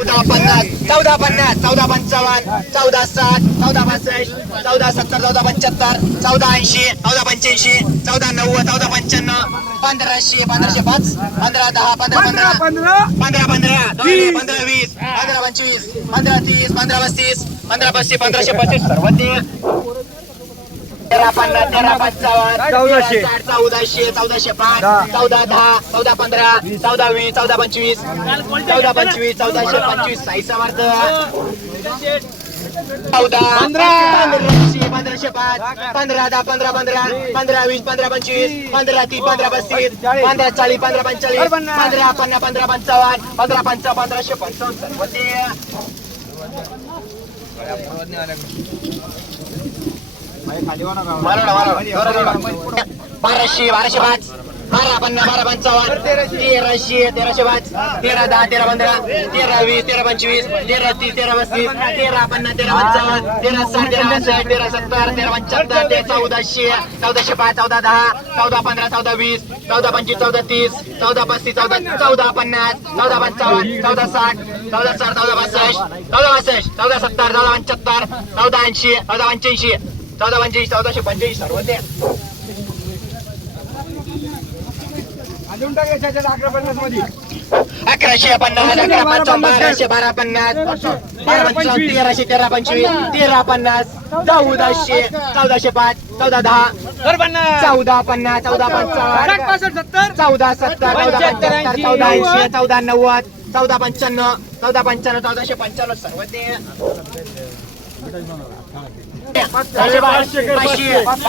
चौदा पन्नास. चौदा पन्नास. चौदा पंचावन्न. चौदा साठ. चौदा पासष्ट चौदा सत्तर. चौदा पंच्याहत्तर. चौदा ऐंशी. चौदा पंच्याऐंशी. चौदा नव्वद. चौदा पंच्याण्णव. पंधराशे. पंधराशे पाच. पंधरा दहा. पंधरा पंधरा. पंधरा पंधरा पंधरा. वीस. पंधरा पंचवीस. पंधरा तीस. पंधरा पस्तीस. पंधरा पस्तीस. पंधराशे पस्तीस. सर्व तेरा पन्नास तेरा पंचावन्न चौदाशे. चौदाशे चौदाशे पाच. चौदा दहा चौदा पंधरा चौदा वीस चौदा पंचवीस. चौदा पंचवीस चौदाशे पंचवीस. साई समर्थ. चौदा पंधरा. पंधराशे पंधराशे पाच. पंधरा दहा पंधरा पंधरा. पंधरा वीस पंधरा पंचवीस. पंधरा तीस पंधरा पस्तीस. पंधरा चाळीस पंधरा पंचेचाळीस. पंधरा पन्नास पंधरा पंचावन्न. पंधरा पंचा पंधराशे पंचावन्न. सर्व. बाराशे बाराशे पाच. बारा पन्ना बारा पंचावन्न. तेराशे तेराशे पाच. तेरा दहा तेरा पंधरा. तेरा वीस तेरा पंचवीस. तेरा तीस तेरा पस्तीस. तेरा पन्ना तेरा पंचावन्न. तेरा साठ तेरा पासष्ट तेरा सत्तर. तेरा पंच्याहत्तर. ते चौदाशे. चौदाशे पाच चौदा दहा. चौदा पंधरा चौदा वीस. चौदा पंचवीस चौदा तीस. चौदा पस्तीस चौदा चौदा पन्नास. चौदा पंचावन्न. चौदा साठ. चौदा साठ चौदा पासष्ट चौदा पासष्ट चौदा सत्तर. चौदा पंच्याहत्तर. चौदा ऐंशी. चौदा पंच्याऐंशी. चौदा पंच्याऐंशी चौदाशे पंच्याऐंशी सर्व ते अजून टाक याच्यात अकरा पन्नासमध्ये. अकराशे पन्नास अकरा पंचावन्न बाराशे बारा पन्नास बारा पंचावन्न तेराशे तेरा पंचवीस तेरा पन्नास चौदाशे चौदाशे पाच चौदा दहा चौदा पन्नास चौदा पंचावन्न चौदा सत्तर चौदा पंच्याहत्तर चौदा ऐंशी चौदा नव्वद चौदा पंच्याण्णव चौदा पंच्याण्णव चौदाशे पंच्याण्णव सर्व ते पाचशे पाच, पाचशे पाचशे पाच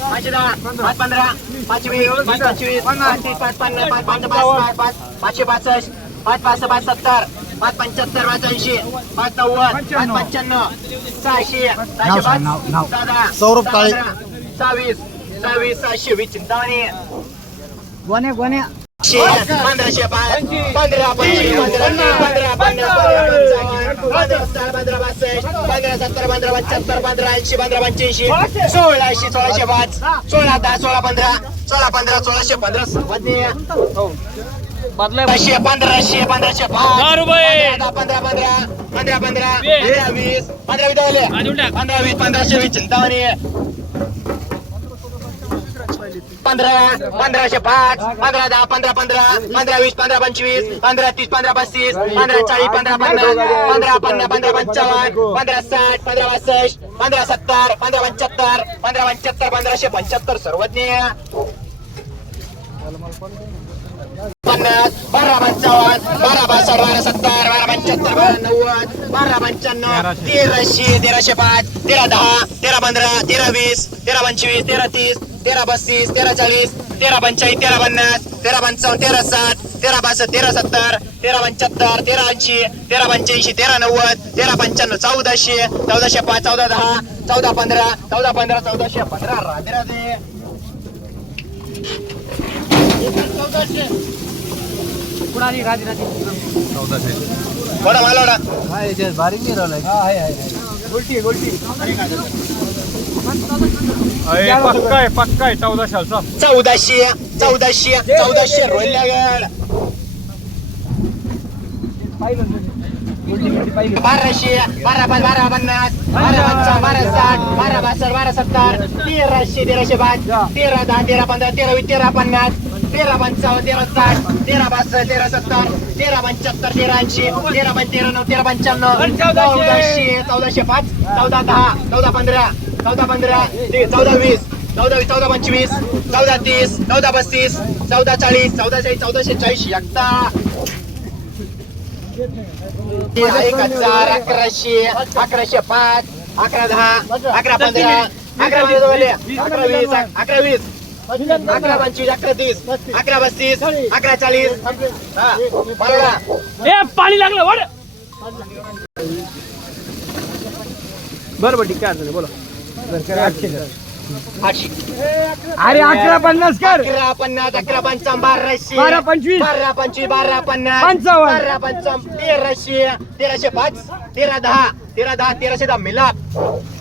पाचशे दहा पाच पंधरा पाचशे वीस पाच पंचवीस पाच पाच पन्नास पाच पाच पाच पाच पाचशे पासष्ट पाच पाच पाच सत्तर पाच पंच्याहत्तर पाच ऐंशी पाच नव्वद पाच पंच्याण्णव सहाशे सहाशे पाच सौरभ काळे. सहावीस सहावीस सहाशे वीस चिंतावणी गोण्या गोण्या पंधराशे पाच पंधरा पंचवीस पंधरा पंधरा पन्नास पंधरा पंधरा पंधरा सत्तर पंधरा पंच्याहत्तर पंधरा ऐंशी पंधरा पंच्याऐंशी सोळाशे. सोळाशे पाच सोळा दहा सोळा पंधरा सोळा पंधरा सोळाशे पंधरा पंधराशे पंधराशे पंधराशे पाच. पंधरा पंधरा पंधरा पंधरा पंधरा पंधरा वीस. पंधरा वीस. पंधरा वीस पंधराशे वीस चिंतामणी. पंधरा पंधराशे पाच पंधरा दहा पंधरा पंधरा पंधरा वीस पंधरा पंचवीस पंधरा तीस पंधरा पस्तीस पंधरा चाळीस पंधरा पन्नास पंधरा पन्नास पंधरा पंचावन्न पंधरा साठ पंधरा पासष्ट पंधरा सत्तर पंधरा पंच्याहत्तर पंधरा पंच्याहत्तर पंधराशे पंच्याहत्तर सर्वज्ञ. पन्नास बारा पंचावन्न बारा बासष्ट बारा सत्तर बारा पंच्याहत्तर बारा नव्वद बारा पंच्याण्णव तेराशे तेराशे पाच तेरा दहा तेरा पंधरा तेरा वीस तेरा पंचवीस तेरा तीस तेरा पस्तीस तेरा चाळीस तेरा पंचाळीस तेरा पन्नास तेरा पंचावन्न तेरा साठ तेरा पासष्ट तेरा सत्तर तेरा पंच्याहत्तर तेरा ऐंशी तेरा पंच्याऐंशी तेरा नव्वद तेरा पंच्याण्णव चौदाशे चौदाशे पाच चौदा दहा चौदा पंधरा चौदा पंधरा चौदाशे पंधरा. राधे राधे. कुणाली? राजी राजी थोडा मालवडा. बारीक नाही गोलटी गोलटी पक्का आहे पक्का आहे. चौदा शालचा चौदाशे चौदाशे चौदाशे रोल्यागड बाराशे बारा पाच बारा पन्नास बारा पंचा बारा साठ बारा बासष्ट बारा सत्तर तेराशे तेराशे पाच तेरा दहा तेरा पंधरा तेरा वीस तेरा पन्नास तेरा पंचावन्न तेरा साठ तेरा बासष्ट तेरा सत्तर तेरा पंच्याहत्तर तेरा ऐंशी तेरा पंच तेरा नऊ तेरा पंच्याण्णव चौदाशे चौदाशे पाच चौदा दहा चौदा पंधरा चौदा पंधरा चौदा वीस चौदा चौदा पंचवीस चौदा तीस चौदा पस्तीस चौदा चाळीस चौदा चाळीस चौदाशे चाळीस एकदा एक हजार अकराशे अकराशे पाच अकरा दहा अकरा पंधरा अकरा. अकरा वीस अकरा वीस. अकरा पंचवीस अकरा तीस अकरा पस्तीस अकरा चाळीस. पाणी लागलं बरं बरं ठीक अडचण नाही, बोला. आठशे अरे अकरा पन्नास कर. अकरा पन्नास अकरा पंचावन्न बाराशे. बारा पंचवीस. बारा पंचवीस बारा पन्नास. पंचावन्न. बारा पंचावन्न तेराशे. तेराशे पाच तेरा दहा. तेरा दहा तेराशे दहा. मिलाप.